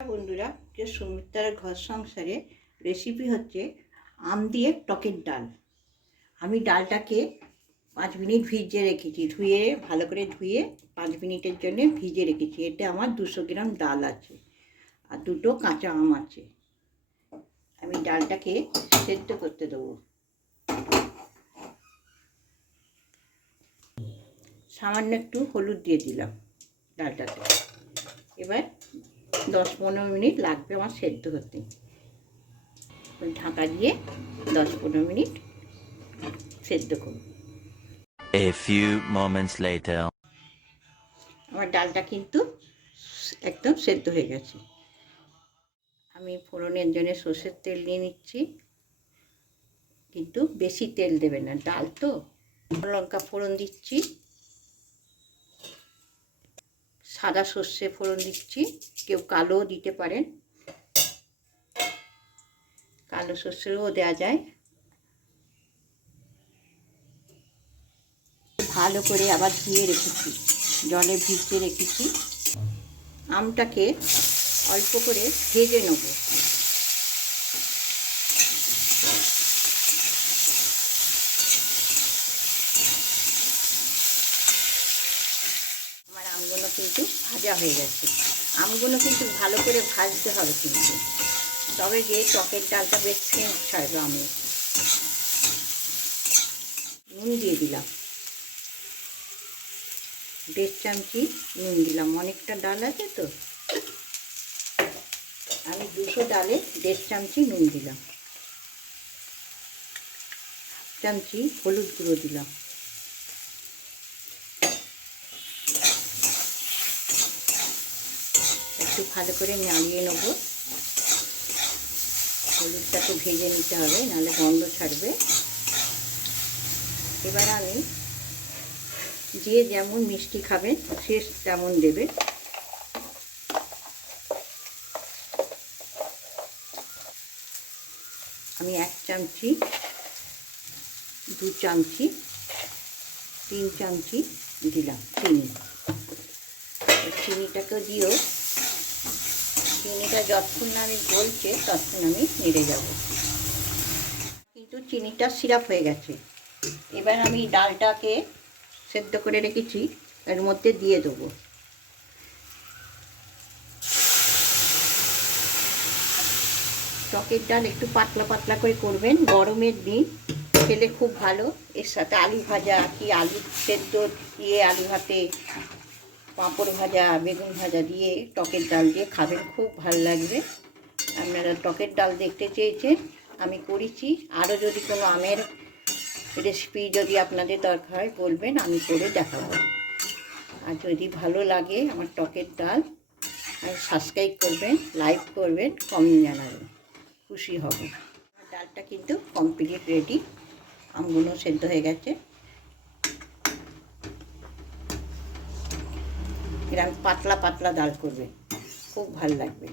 বন্ধুরা, যে সুমিত্রার ঘর সংসারে রেসিপি হচ্ছে আম দিয়ে টকের ডাল। আমি ডালটাকে পাঁচ মিনিট ভিজিয়ে রেখেছি, ধুয়ে, ভালো করে ধুয়ে পাঁচ মিনিটের জন্য ভিজে রেখেছি। এতে আমার দুশো গ্রাম ডাল আছে আর দুটো কাঁচা আম আছে। আমি ডালটাকে সেদ্ধ করতে দেবো। সামান্য একটু হলুদ দিয়ে দিলাম ডালটাতে। এবার দশ পনেরো মিনিট লাগবে আমার সেদ্ধ হতে। ঢাকা দিয়ে দশ পনেরো মিনিট সেদ্ধ করব। A few moments later. আমার ডালটা কিন্তু একদম সেদ্ধ হয়ে গেছে। আমি ফোড়নের জন্য সর্ষের তেল নিয়ে নিচ্ছি। কিন্তু বেশি তেল দেবে না। ডাল তো লঙ্কা ফোড়ন দিচ্ছি। সাদা সর্ষে ফোড়ন দিচ্ছি। কেউ কালো দিতে পারেন। কালো সর্ষেও দেওয়া যায়। ভালো করে আবার ধুয়ে রেখেছি। জলে ভিজিয়ে রেখেছি। আমটাকে অল্প করে ভেজে নেব আমার আমগুলো কিন্তু ভাজা হয়ে গেছে। আমগুলো কিন্তু ভালো করে ভাজতে হবে কিন্তু। তবে যে টকের ডালটা বেশ সেন্ট ছাড়বে আমি। নুন দিয়ে দিলাম। দেড় চামচি নুন দিলাম। অনেকটা ডাল আছে তো? আমি দুশো ডালে দেড় চামচি নুন দিলাম। চামচি হলুদ গুঁড়ো দিলাম। একটু ভালো করে নাড়িয়ে নেব। হলুদটা তো ভেজে নিতে হবে, নাহলে গন্ধ ছাড়বে। এবার আমি যে যেমন মিষ্টি খাবেন, সে তেমন দেবে। আমি এক চামচি, দু চামচি, তিন চামচি দিলাম চিনি। চিনিটাকে দিও চিনিটা যতক্ষণ না আমি গলছে ততক্ষণ আমি নেড়ে যাব। কিন্তু চিনিটা সিরাপ হয়ে গেছে। এবার আমি ডালটাকে সেদ্ধ করে রেখেছি, এর মধ্যে দিয়ে দেবো। টকের ডাল একটু পাতলা পাতলা করে করবেন। গরমের দিন খেলে খুব ভালো। এর সাথে আলু ভাজা, কি আলু সেদ্ধ দিয়ে আলু ভাতে পাঁপড় ভাজা, বেগুন ভাজা দিয়ে, টকের ডাল দিয়ে খাবেন, খুব ভালো লাগবে। আপনারা টকের ডাল দেখতে চেয়েছেন, আমি করেছি। আরও যদি কোনো আমের রেসিপি যদি আপনাদের দরকার হয় বলবেন, আমি করে দেখাবো। আর যদি ভালো লাগে আমার টকের ডাল, আর সাবস্ক্রাইব করবেন লাইক করবেন কমেন্ট জানাবেন। খুশি হব। ডালটা কিন্তু কমপ্লিট রেডি আমগুলো সেদ্ধ হয়ে গেছে। পাতলা পাতলা ডাল করবে। খুব ভালো লাগবে।